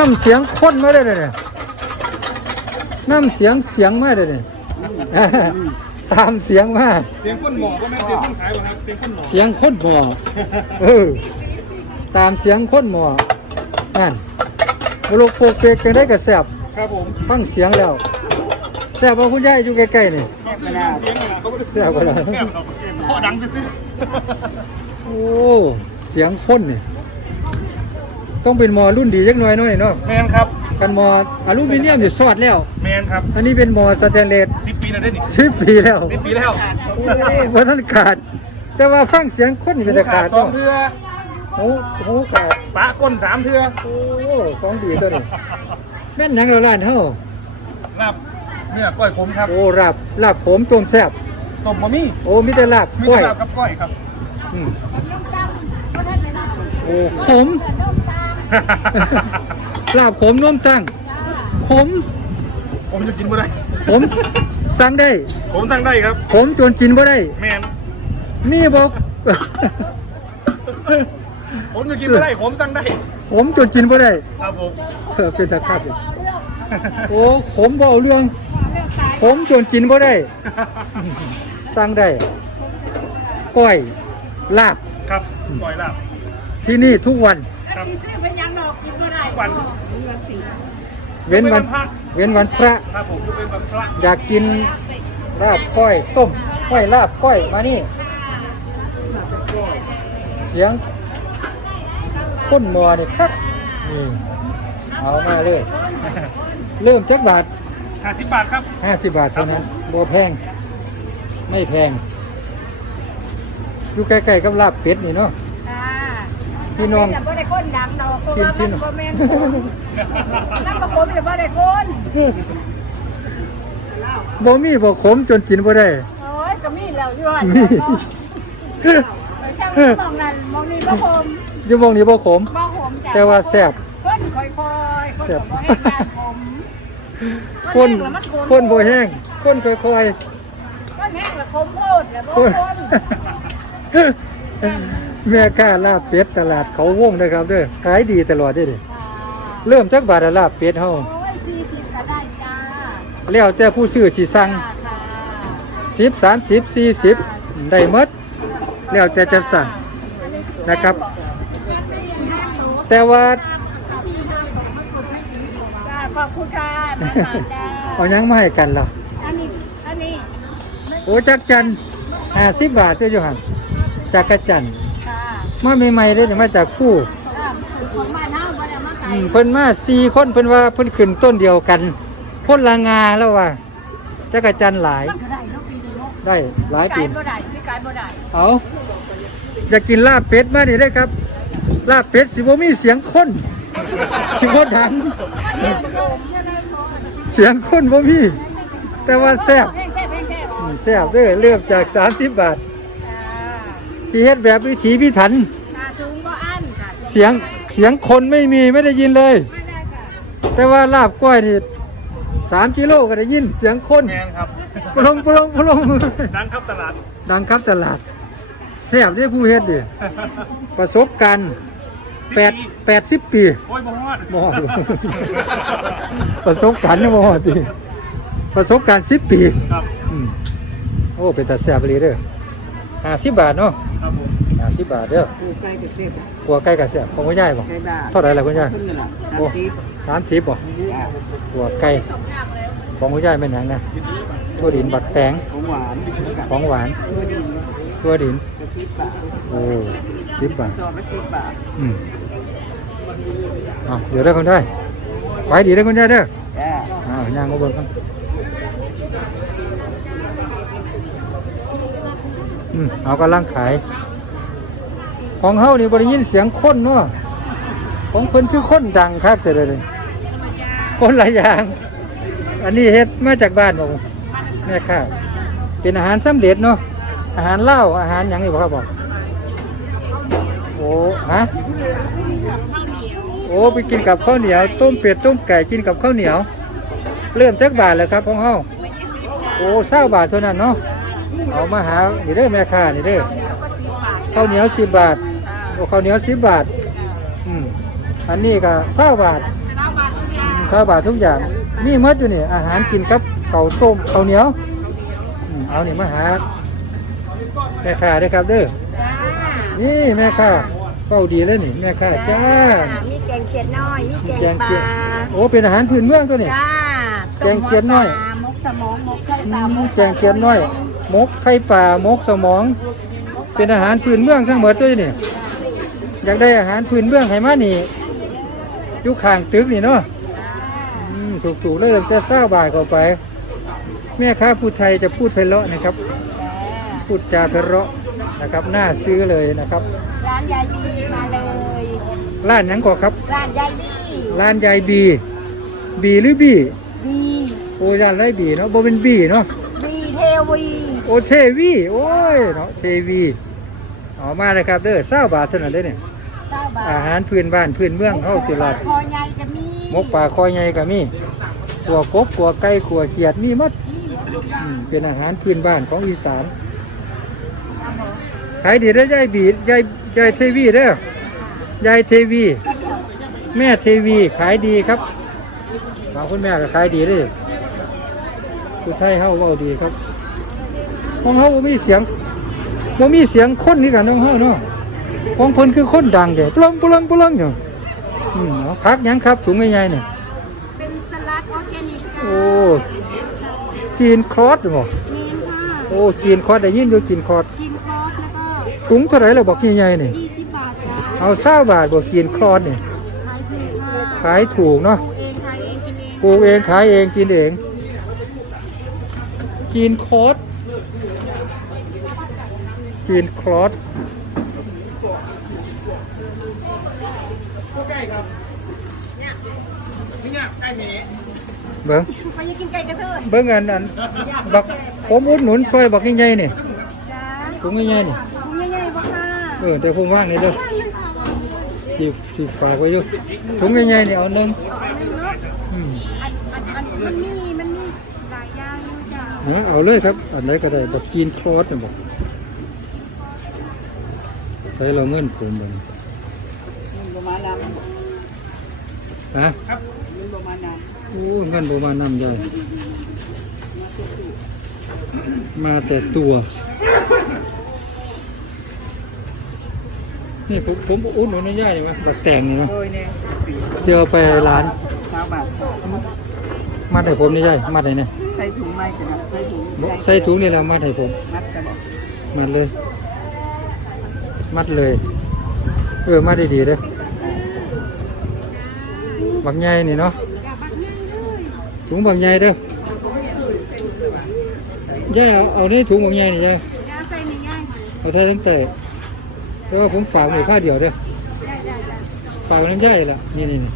น้ำเสียงค้นมาได้เลยเนี่ยน้ำเสียงเสียงมาได้เลยตามเสียงมาเสียงคนหมอก็ไม่เสียงคนขายหรอกครับเสียงคนหมอเสียงค้นหมอเออตามเสียงค้นหมอนั่นโลกโปกเปกจังได้กระแสบครับผมฟังเสียงแล้วแสบว่าคุณยายอยู่ใกล้ๆนี่เสียงเสียงอะไรเขาไม่ได้แสบกว่าเราเสียงเราเขาดังซื่อโอ้เสียงค้นนี่ ต้องเป็นหมอรุ่นดีจักหน่อยหน่อยเนาะๆแมนครับกันหมออลูมิเนียมอยู่สอดแล้ว แมนครับอันนี้เป็นหมอสแตนเลสสิบปีแล้วได้นี่สิบปีแล้วสิบปีแล้วโอ้ท่านขาด แต่ว่าฟังเสียงคนนี่เป็นแต่ขาขาดดสองเทือโอ้โหขาดปะก้นสามเทือโอ้ของดีตัวนี้แม่นหนังเราล้านเท่าลาบเนี่ยก้อยขมครับโอ้ลาบลาบผมตรงแซ่บต้มบะหมี่โอ้มีแต่ลาบมีกล้วยลาบกับก้อยครับอืมโอ้ขม ลาบขมน้มตั้งขมผมจะกินบ่ได้ขมสั่งได้ผมสั่งได้ครับ ขมจนกินบ่ได้ แมนมีบอกผมจะกินบ่ได้ผมสั่งได้ขมจนกินบ่ได้ครับผมเออเป็นตะครับโอ้ขมบ่เอาเรื่องขมจนกินบ่ได้สั่งได้ก้อยลาบครับก้อยลาบที่นี่ทุกวัน ครับซื้อเป็นยังดอกกินเมื่อไหร่ทุกวันเว้นวันเป็นวันพระเว้นวันพระครับผมจะเป็นวันพระอยากกินลาบก้อยต้มก้อยลาบก้อยมานี่เสียงข้นมัวนี่ครับนี่เอามาเลย เริ่มจักบาทห้าสิบบาทครับห้าสิบบาทเท่านั้นบัวแพง ไม่แพงอยู่ใกล้ๆกับลาบเป็ดนี่เนาะค่ะ พี่น้อง แต่บ่ได้คนดังดอกเพราะว่าพี่มันน้องบ่แม่นคนนั่นก็ผมแต่บ่ได้คนบ่มีบ่ขมจนกินบ่ได้ โอ้ยก็มีแล้วอยู่หั่นมีเนาะไปจังมองนั่นมองนี่บ่ผมอยู่หมองนี้บ่ขม บ่ผมจ้ะแต่ว่าแซ่บคนค่อยๆคนแซ่บก็บ่ให้การผมคนแห้งแล้วมันคนบ่แห้งคนค่อยคนแห้งแล้วคมโพดแล้วบ่ๆคนคน แม่ค้าลาบเป็ดตลาดเขาวงนะครับเด้อขายดีตลอดเด้อเด้ค่ะเริ่มจักบาทละลาบเป็ดเฮาโอ้ย40ก็ได้จ้าแล้วแต่ผู้ซื้อสิสั่งค่ะค่ะ10 30 40ได้หมดแล้วแต่จะสั่งนะครับ แต่ว่าจ้าขอบคุณค่ะแม่ค่ะจ้าเอาหยังมาให้กันล่ะอันนี้อันนี้โอ้จักจันห้าสิบบาทเด้ออยู่หันจักรจันทร์ค่ะ มาใหม่ๆเลยมาจากคู่อ่าของบ้านเฮาบ่ได้มาไกลอืมเพิ่นมาสี่คนเพิ่นว่าเพิ่นขึ้นต้นเดียวกันพ่นละงาแล้วว่าจักรจันทร์หลายมันก็ได้เนาะปีนี้เนาะได้หลายไกลปี บ่ได้พี่ไกลบ่ได้เอาอยากกินลาบเป็ดมานี่ได้ครับ ลาบเป็ดสิบ่มีเสียงคนสิบ่ดังเสียงคนบ่มี แต่ว่าแซ่บแพงแค่แพงแค่อืมแซ่บเด้อเริ่มจาก 30 บาท อ่าที่เฮ็ดแบบวิถีพิถัน ตาสูงบ่อั้นค่ะเสียงเสียงคนไม่มีไม่ได้ยินเลย ไม่ได้ค่ะแต่ว่าลาบก้อยนี่สามกิโลก็ได้ยิน เสียงคนแมนครับ ปลงปลงปลงดังครับตลาด ดังครับตลาดแซ่บได้ผู้เฮ็ดดิประสบการณ์แปดแปดสิบปีโอ้ยบ่ฮอด บ่ฮอดประสบการณ์นี่บ่ฮอดดิประสบการณ์สิบปีครับ อืมโอ้เป็นตาแซ่บเลยเด้อ ห้าสิบบาทเนาะครับผมห้าสิบบาทเด้ออยู่ใกล้กับเซฟกลัวใกล้กับแซ่บของคุณยายบ่ใกล้บ้านเท่าไหร่ล่ะคุณยายขึ้นน่ะโอ้สามสิบสามสิบบ่กลัวไก่ของคุณยายเป็นหยังนะตัวดินบักแตงของหวานกับของหวานตัวดินตัวดินกระสิบบาทโอ้สิบบาทซองละสิบบาทอืมเอาเดี๋ยวได้คนได้ไว้ดีได้คนได้เด้อจ้าอ้าวย่างมาเบิ่งกั อืมเอากำลังขาย ของเฮานี่บ่ได้ยินเสียงคนเนาะของเพิ่นคือคนดังคักแต่เดเลยคนหลายอย่าง อันนี้เฮ็ดมาจากบ้านบ่แม่ค้าเป็นอาหารสำเร็จเนาะอาหารเลาอาหารหยังนี่บ่ครับบอกโอ้ฮะโอ้ไปกินกับข้าวเหนียว ต้มเป็ดต้มไก่กินกับข้าวเหนียว เริ่มจักบาทแล้วครับของเฮาโอ้เศร้าบาทเท่านั้นเนาะ เอามาหานี่เด้อแม่ค้านี่เด้อข้าวเหนียวสิบบาทโอ้ข้าวเหนียวสิบบาทอืมอันนี้ก็เศร้าบาทเก้าเก้าบาททุกอย่างมีหมดอยู่นี่อาหารกินกับข้าวต้มข้าวเหนียวอืมเอานี่มาหาแม่ค้าเด้อครับเด้อจ้านี่แม่ค้าเฝ้าดีเลยนี่แม่ค้าจ้า มีแกงเขียดน้อย มีมีแกงปเขียลาดโอ้เป็นอาหารพื้นเมืองตัวนี่ จ้าแกงเขียดน้อย มกสมองมกไข่อืปลามมกแกงเขียดน้อยห มกไข่ป่าหมกสมอง เป็นอาหารพื้นเมืองทั้งหมดเลยนี่อยากได้อาหารพื้นเมืองให้มานี่อยู่ข้างตึกนี่เนาะอืมถูกๆเลยตั้งแต่เศร้าบาทเข้าไป แม่ค้าพูดไทยจะพูดไพเราะนะครับ พูดจาไพเราะนะครับน่าซื้อเลยนะครับ ร้านยายบีมาเลยร้านหยังก่อครับ ร้านยายบีร้านยายบี บีหรือบีบีโอ้ยานไรบีเนาะบ่เป็นบีเนาะบีเทวี โอเทวีโอ้ยเนาะเทวีเออกมาเลยครับเด้อเศร้าบาทเท่านั้นเด้อเนี่ยเก้าบาทอาหารพื้นบ้านพื้นเมืองเฮาตลาดคอใหญ่จะมีหมกปลาคอยใหญ่ก็มีขัวกบขัวไก่ขัวเขียดมีหมดอืมเป็นอาหารพื้นบ้านของอีสานขายดีได้อยายบียายยายเทวีเด้อยายเทวี แม่เทวีขายดีครับขอบคุณแม่ก็ขายดีเลยคุณไทยเฮาเว้าดีครับ ของเฮาบ่มีเสียงบ่มีเสียงคนนี่กันน้องเฮาเนาะของเพิ่นคือคนดังแกปลงปลงปลงอยู่อืมเอาพักหยังครับถุงใหญ่ๆเนี่ยเป็นสลัดออร์แกนิกค่ะโอ้จีนครอสบ่มีค่ะโอ้จีนครอสได้ยินอยู่จีนครอสกินครอสแล้วก็ถุงเท่าไหร่ล่ะบอกใหญ่ๆนี่ยี่สิบบาทจ้าเอา20บาทบ่จีนครอสนี่ขายถูกค่ะขายถูกเนาะเองขายเองกินเองปลูกเองขายเองกินเองจีนครอส จีนครอสผู้ใกล้ครับนี่เนี่ยใกล้เมเบิ่งไปยังกินไก่กระเทยเบิ่งอันอันบักผมอุดหนุนซอยบักใหญ่ๆนี่จ้าถุงใหญ่ๆนี่ถุงใหญ่ๆป่ะค่ะเออแต่ผมว่างนี่เด้อที่ที่ฝากไว้อยู่ถุงใหญ่ๆนี่เอาหนึงอืม อันอันอันมันมีมันมีหลายอย่างอยู่จ้า เออเอาเลยครับ อันไหนก็ได้บักจีนครอสน่ะบอกใส่เราเงินผมเบิ่งมันประมาณนั้นฮะมันประมาณนั้นโอ้เงินประมาณน้ำใหญ่มาแต่ตัว นี่ผมผมอุดหนุนในย่านี่มั้ยบักแตงนี่มั้ยโอ้ยเนี่ยปีเดี๋ยวเอาไปร้านสามบาทมัดให้ผมนี่ย่ายมัดให้เนี่ยใส่ ถุงไม้กันนะใส่ถุงใส่ถุงนี่แล้วมัดให้ผม มัดกันมัดเลย มัดเลย เออมัดด้ดีเด้อบักใหญ่นี่เนาะถุงบักใหญ่เด้อย่าเอาในถุงบักใหญ่นี่ย่าใส่ในย่าเอาใส่ตั้งแต่แต่ว่าผมฝากไว้ผ้าเดียวเด้อฝากไว้น้ำย่ายละนี่นี่นี่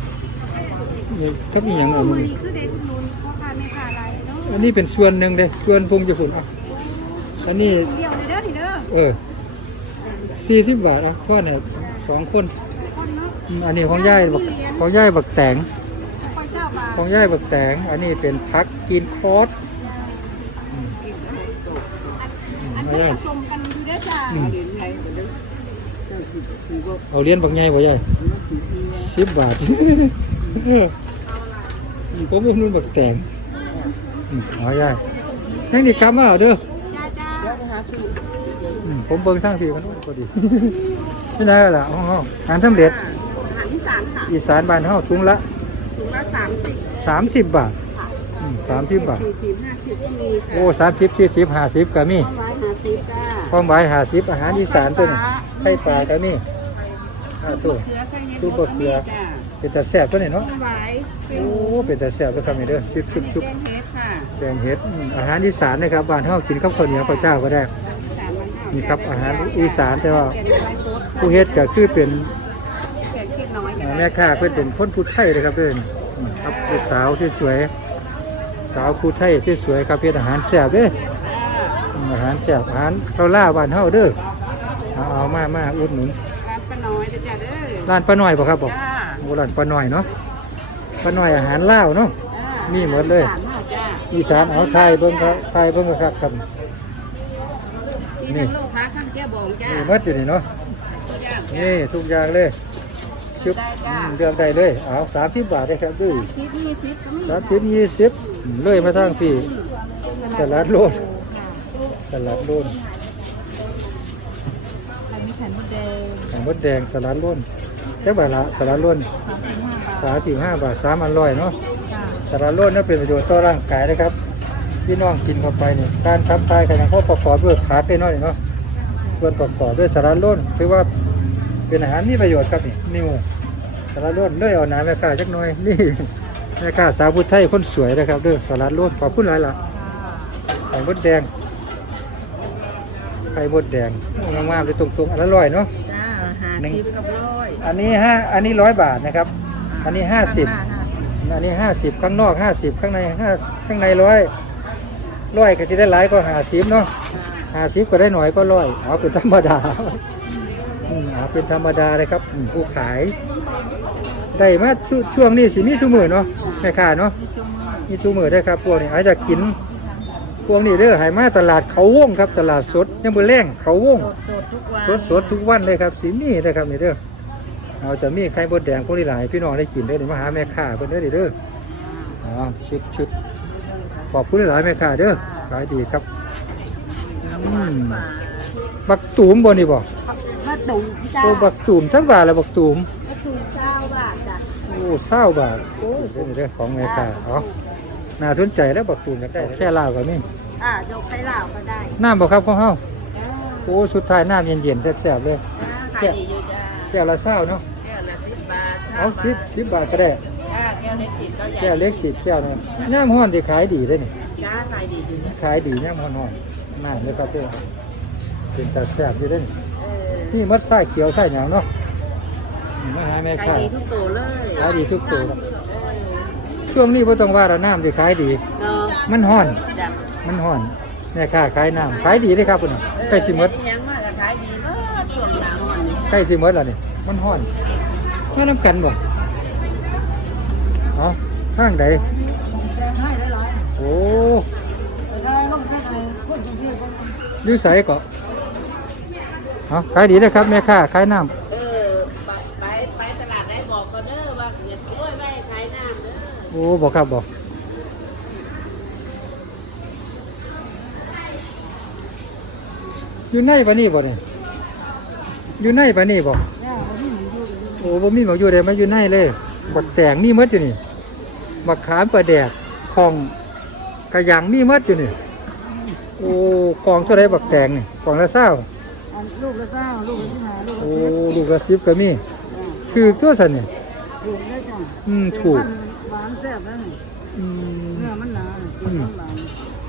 นี่ถ้ามีอย่างอื่นมันนี่นี่คือ อันนี้เป็นส่วนหนึ่งเด้ส่วนพุงจะฝุ่นอะอันนี้เดียวเลยเด้อทีเด้อเออสี่สิบบาทอะพ่อเนี่ยสองคนอืมอันนี้ของย่ายบักของย่ายบักแตงคอยเศร้าบาทของย่ายบักแตงอันนี้เป็นพักกินคอสอันเอานี้ผสมกันอยู่เด้อจ้าอืมเหรียญไงเดี๋ยวเจ้าสิบสี่ก็เอาเหรียญบักใหญ่บ่ย่ายสิบบาทผมอุดหนุนบักแตง อืมเอาย่ายนั่งนี่กลับมาเอาเด้อจ้าจ้าอืมผมเบิ่งทางพี่กันพอดี ไม่ได้ล่ะห้องห้องอาหารสำเร็จ อาหารที่สามค่ะอีสานบ้านเฮาถุงละ ถุงละสามสิบสามสิบบาทอืมสามสิบบาท สี่สิบห้าสิบก็มีค่ะโอ้สามสิบสี่สิบห้าสิบก็มีต้นไม้หาสิบจ้าความหมายห้าสิบอาหารอีสานตัวนี้ไข่ปลาก็มีอ่าตัว เสือใส่ในตู้บดเกลือจ้าเป็นตาแซ่บตัวนี้เนาะต้นไม้โอ้ เป็นตาแซ่บตัวคำนี้เด้อชุบชุบชุบแกงเห็ดค่ะ กงเห็ดอืมอาหารอีสานนะครับบ้านเฮากินข้าวข้าวเหนียวข้าวเจ้าก็ได้สามวันห้านี่ครับอาหารอีสานแต่ว่าแกงไม้สดผู้เฮ็ดก็คือเป็นแกงเค็ดน้อยอ่าแม่ค้าเพิ่นเป็นคนผู้ไทยเลยครับเพิ่นอืมครับลูกสาวที่สวย สาวผู้ไทยที่สวยครับเฮ็ดอาหารแซ่บเด้ออืมอาหารแซ่บอาหารข้าวล่าบ้านเฮาเด้อเอาเอามามาอุดหนุนร้านป้าน้อยเด้อจ้าเด้อร้านป้าน้อยบ่ครับบ่จ้าโบราณป้าน้อยเนาะป้าน้อยอาหารลาวเนาะจ้ามีหมดเลยสามห้าจ้า อีสานเอาไทยเบิ่งครับไทยเบิ่งครับครับนี่ทั้งลูกค้าข้างเจ้าบองจ้ามีหมดอยู่นี่เนาะจ้านี่ทุกอย่างเลยชึบอืมเลือกได้เลยเอาสามสิบบาทได้ครับดื้อสิบยี่สิบก็มีสามสิบยี่สิบอืมเลยมาทางพี่ตลาดโลดตลาดโลดอันนี้แผ่นมดแดงหางมดแดงตลาดโลดแค่บาทละตลาดโลดสามสิบห้าบาทสามสิบห้าบาทสามอันร้อยเนาะ จ้าตลาดโลดนั่นเป็นประโยชน์ต่อร่างกายนะครับพี่น้องกินเข้าไปนี่การขับถ่ายกันอย่างพอประกอบด้วยขาดได้น้อยเนาะส่วนประกอบด้วยสารโลดถือว่าเป็นอาหารมีประโยชน์ครับนี่นิวสารโลดเลยเอาหนาแม่ค้าจักหน่อยนี่แม่ค้าสาวพุทธไทยคนสวยนะครับเด้อสารโลดขอบคุณหลายล่ะไข่มดแดงไข่มดแดงงามๆเลยตรงๆอันละร้อยเนาะจ้าห้าสิบกับร้อยอันนี้ห้าอันนี้ร้อยบาทนะครับ อันนี้ห้าสิบข้งน้ อันนี้ห้าสิบข้างนอกห้าสิบข้างในห้าข้างในร้อยร้อยก็จะได้หลายก็ห้าสิบเนาะห้าห้าสิบก็ได้หน่อยก็ร้อยเอาเป็นธรรมดาอืมเอาเป็นธรรมดาเลยครับอืมผู้ขายได้มาช่วช่วงนี้สิมีทุกมือเนาะแม่ค้าเนาะมีซุ้มมือมีทุกมือได้ครับพวกนี้อาจจะกินพวกนี้เด้อใหายมาตลาดเขาวงครับตลาดสดยังมือแรงเขาวงสดสดทุกวันสดสดทุกวันเลยครับสีนี่เลยครับนี่เด้อ เอาจะมีไข่บดแดงพวกนี้หลายพี่น้องได้กินได้อเดี๋ยวมาหาแม่ค้าเพิ่นเด้อเด้ออ๋อชุดชุดขอบคุณหลายแม่ค้าเด้อขายดีครับอืมบักตูมบ่นี่บ่มาตุ่มจ้าโอ้บักตูมทั้งบาทแล้วบักตูมมาตุ่มเจ้าบาทจ้ะโอ้เศร้าบาทโอ้เด้อเด้อของแม่ค้าอ๋อน่าสนใจแล้วบักตูมอยากได้แค่ลาวก็มีอ่ายกไข่เหล้าก็ได้น้ำบ่ครับของเฮาจ้าโอ้สุดท้ายน้ำเย็นๆแซ่บๆเลยขายดีอยู่จ้า แก้วละเศร้าเนาะแก้วละสิบบาท เอาสิบสิบบาทก็ได้จ้าแก้วเล็กสิบก็ใหญ่แก้วเล็กสิบแก้วเนาะน้ำห้อนที่ขายดีได้นี่จ้าขายดีอยู่เนี่ยขายดีน้ำห้อนห้อนน้ำเลยครับเด้อเป็นตาแซ่บอยู่เด้อนี่เออนี่มัดไส้เขียวไส้หยังเนาะนี่มาหาแม่ขายค้าดีทุกตัวเลยขายดีทุกตัวครับเออช่วงนี้บ่ต้องว่าเราน้ำที่ขายดีเนาะมันห้อนจ้ะมันห้อนแม่ค้าขายน้ำขายดีเลยครับพุ่นน่ะใกล้สิหมดเออยังมาก็ขายดีเนาะช่วงหน้าร้อนนี่ใกล้สิหมดแล้วนี่มันห้อน มาน้ำกันบ่เอาข้างใดโอ้อยูใสก็เอาขายดีเลยครับแม่ค้าขายน้ำเออไปไปไปตลาดได้บอกก็เด้อว่าเงินกล้วยไว้ขายน้ำเด้อโอ้บอกครับบอกอยู่ในปะนี่บ่เนี่ยอยู่ในปะนี่บ่ โอ้บ่มีหมอกอยู่เลยมาอยู่ในเลยบักแตงมีหมดอยู่นี่บักขามปลาแดกของกระหยังมีหมดอยู่นี่โอ้กองเท่าไรบักแตงนี่กองละเศร้าอันลูกละเก้าลูกละที่หาลูกละโอ้สิบลูกละสิบก็มี คือตัวสันนี่ลูกได้จ้ะอืมถูกหวานแซ่บแล้วนี่อืมเนื้อมันหนากินหวาน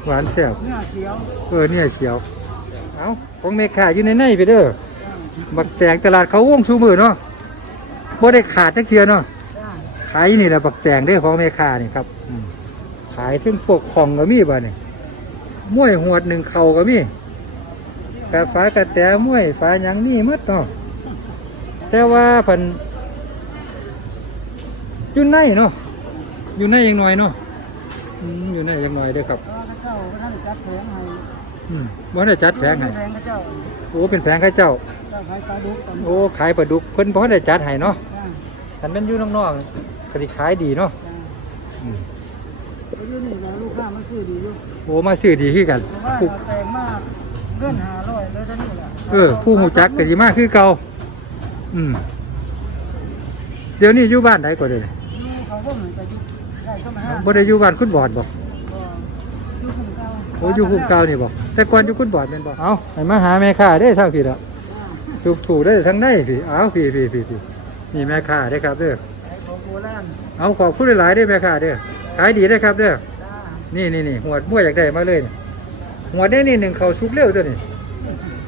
หวานแซ่บเนื้อเขียวเออเนี่ยเขียวเอาของเมฆาอยู่ในในไปเด้อบักแตงตลาดเขาวงชูมือเนาะ บ่ได้ขาดจักเทียเนาะจ้าขายอยู่นี่แหละบักแตงได้อของเมฆานี่ครับอืมขายถึงพวกของก็มีบ่เนี่ยมวยหวดหนึ่งเข่าก็มีกาฟ้ากระแตมวยฟ้าหยังมีหมดเนาะแต่ว่าเพันอยู่ในเนาะอยู่ในยังหน่อยเนาะอืมอยู่ในยังหน่อยเด้อครับก็เจ้าท่านจัดแผงให้อืมบ่ได้จัดแผงให้แผงเจ้าโอ้เป็นแผงข้าเจ้าเจ้าขายปลาดุกกันโอ้ขายปลาดุกเพิ่นบ่ได้จัดให้เนาะจ้าคันแม่นอยู่นอกๆก็สิขายดีเนาะจ้าอืมอายุนี่นะลูกค้ามันซื้อดีอยู่โอ้มาซื้อดีคือกันแต่ว่าผู้เราแต่งมากเลื่อนหาร้อยเลยท่านี่แหละเออผู้หูจักก็สิมาคือเก่าอืมเดี๋ยวนี้อยู่บ้านใดก็ได้อยู่เขาก็เหมือนกันได้เข้ามาห้าบ่ได้อยู่บ้านคุณบอดบ่ อยู่คนเก่า โอ้อยู่ภูมิเก่านี่บ่แต่ก่อนอยู่คุณบอดแม่นบ่เอ้าให้มาหาแม่ค้าได้อทางพี่ละ ถูกถูกได้อทางในสิเอ้าพี่พี่พี่พี่นี่แม่ค้าได้อครับเด้อขายของโบราณเอาขอบคุณหลายๆเด้อแม่ค้าเด้อขายดีได้อครับเด้อจ้านี่นี่นี่หัวดมั่วอยากได้มาเลยนี่หัวดได้นี่หนึ่งเขาชุกเร็วตัวนี่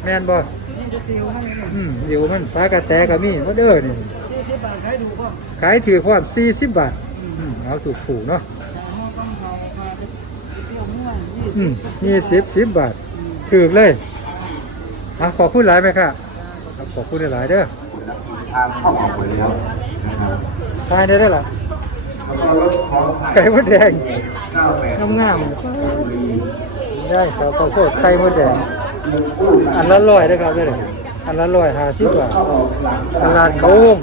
แม่นบ่นี่จะติวให้เนี่ยอืมเดี๋ยวมันฟ้ากระแตก็มีมาเด้อนี่ที่ที่บาทขายดูก็ขายถือความสี่สิบบาทอืมเอาถูกถูกๆเนาะแต่ห้องต้องเขามาไปเที่ยวเมื่อยยี่อืสิมบนี่สิบสิบบาทถือเลยอะขอบคุณหลายไหมค่ะ ครับขอบคุณหลายๆเด้อทางเข้าออกไปแล้วนะครับทายได้ได้อล่ะแล้วก็รถของไข่ไก่มดแดงเก้าแปดงามมีๆได้ขอข้าวโพดไก่มดแดง อันละร้อยเด้อครับเด้ออันละร้อยห้าสิบบาทตลาดเขาวง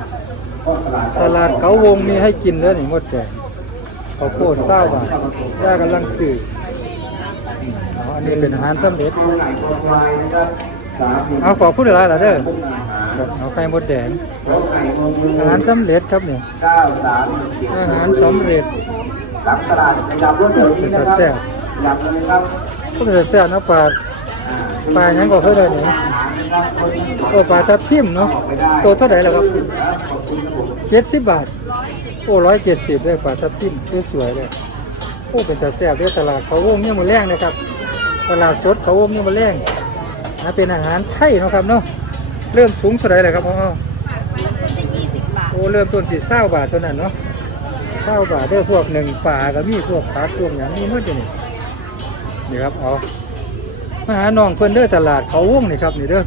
ก็ตลาดตลาดเกาวงมีให้กินแล้วนี่หมดแต่ข้าวโพดเศร้าบาทย่ากำลังซื้ออืมเอาอันนี้เป็นอาหารสำเร็จ เอาขอพูดอะไรล่ะเด้อเอาไข่มดแดงอาหารสำเร็จครับเนี่ยอาหารสำเร็จเป็นตาแซ่บก็เป็นตาแซ่บเนาะปลาปลายังก็เคยได้เนี่ยโอ้ปลาทับทิมเนาะตัวเท่าไหร่ล่ะครับเจ็ดสิบบาทโอ้ร้อยเจ็ดสิบเลยปลาทับทิมสวยๆเลยโอ้เป็นตาแซ่บเด้อตลาดเขาวงเนี่ยมาแรงนะครับ ตลาดสดเขาวงเนี่ยมาแรง นะเป็นอาหารไทยเนาะครับเนาะเริ่มสูงเท่าไหร่เลยครับพ่อโอ้เริ่มต้นที่เศร้าบาทเท่านั้นเนาะเศร้าบาทได้อพวกหนึ่งป่าก็มีพวกผักพวกอย่างนี้หมดอยู่นี่นี่ครับเอามาหาน้องเพิ่นเด้อตลาดเขาวงนี่ครับนี่เด้อ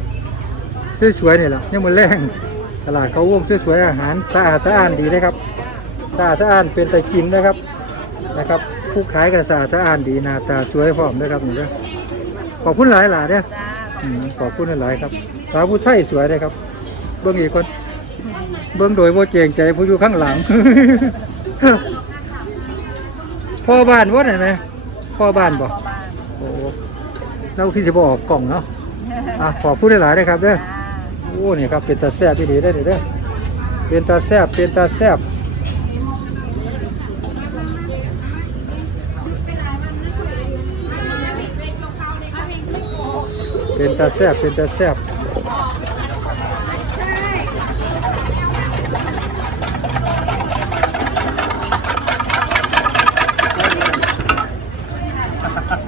สวยๆนี่แหละยังมือแรงตลาดเขาวงสวยๆอาหารสะอาดสะอ้านดีนะครับสะอาดสะอ้านเป็นแต่กินนะครับนะครับ ผู้ขายก็สะอาดสะอ้านดีหน้าตาสวยพร้อมนะครับนี่เด้อขอบคุณหลายหลายๆเด้ออืม ขอบคุณหลายๆครับ สาวผู้ไทยสวยเลยครับ เบิ่งอีกคน เบื้องโดยโบเจงใจผู้อยู่ข้างหลัง พ่อบ้านว่าไหนไหมพ่อบ้านบอกโอ้เราพี่จะบออกกล่องเนาะอะขอพูดหลายๆเลยครับเด้อโอ้นี่ครับเป็นตาแซ่บพี่ดีได้อนี่เด้อเป็นตาแซ่บเป็นตาแซ่บ เป็นตาแซ่บเป็นตาแซ่บ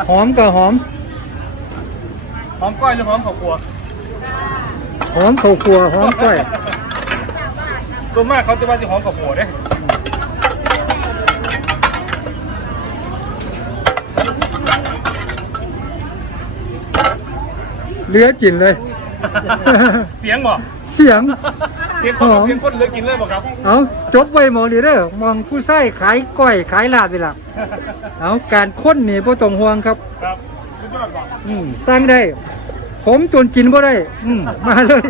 หอมกับหอม หอมก้อยหรือหอมข้าวคั่วหอมข้าวคั่วหอมก้อยส่วนมากเขาจะว่าจะหอมข้าวคั่วเด้ เหลือกินเลย เสียงบ่เสียง เสียงคนหอม เสียงคนเหลือกินเลยบ่ครับเอาจดไว้หมองดีเด้อมองผู้ใส่ขายก้อยขายลาบไปละเอาการค้นนี่บ่ต้องห่วงครับ ครับสุดยอดบ่อืมสร้างได้ ผมจนกินบ่ได้ อืมมาเลย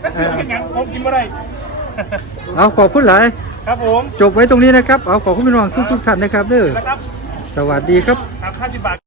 แล้วเสียงเป็นหยังผมกินบ่ได้ เอาขอบคุณหลาย ครับผมจบไว้ตรงนี้นะครับ เอาขอบคุณพี่น้องทุกๆท่านนะครับเด้อนะครับสวัสดีครับครับ50บาท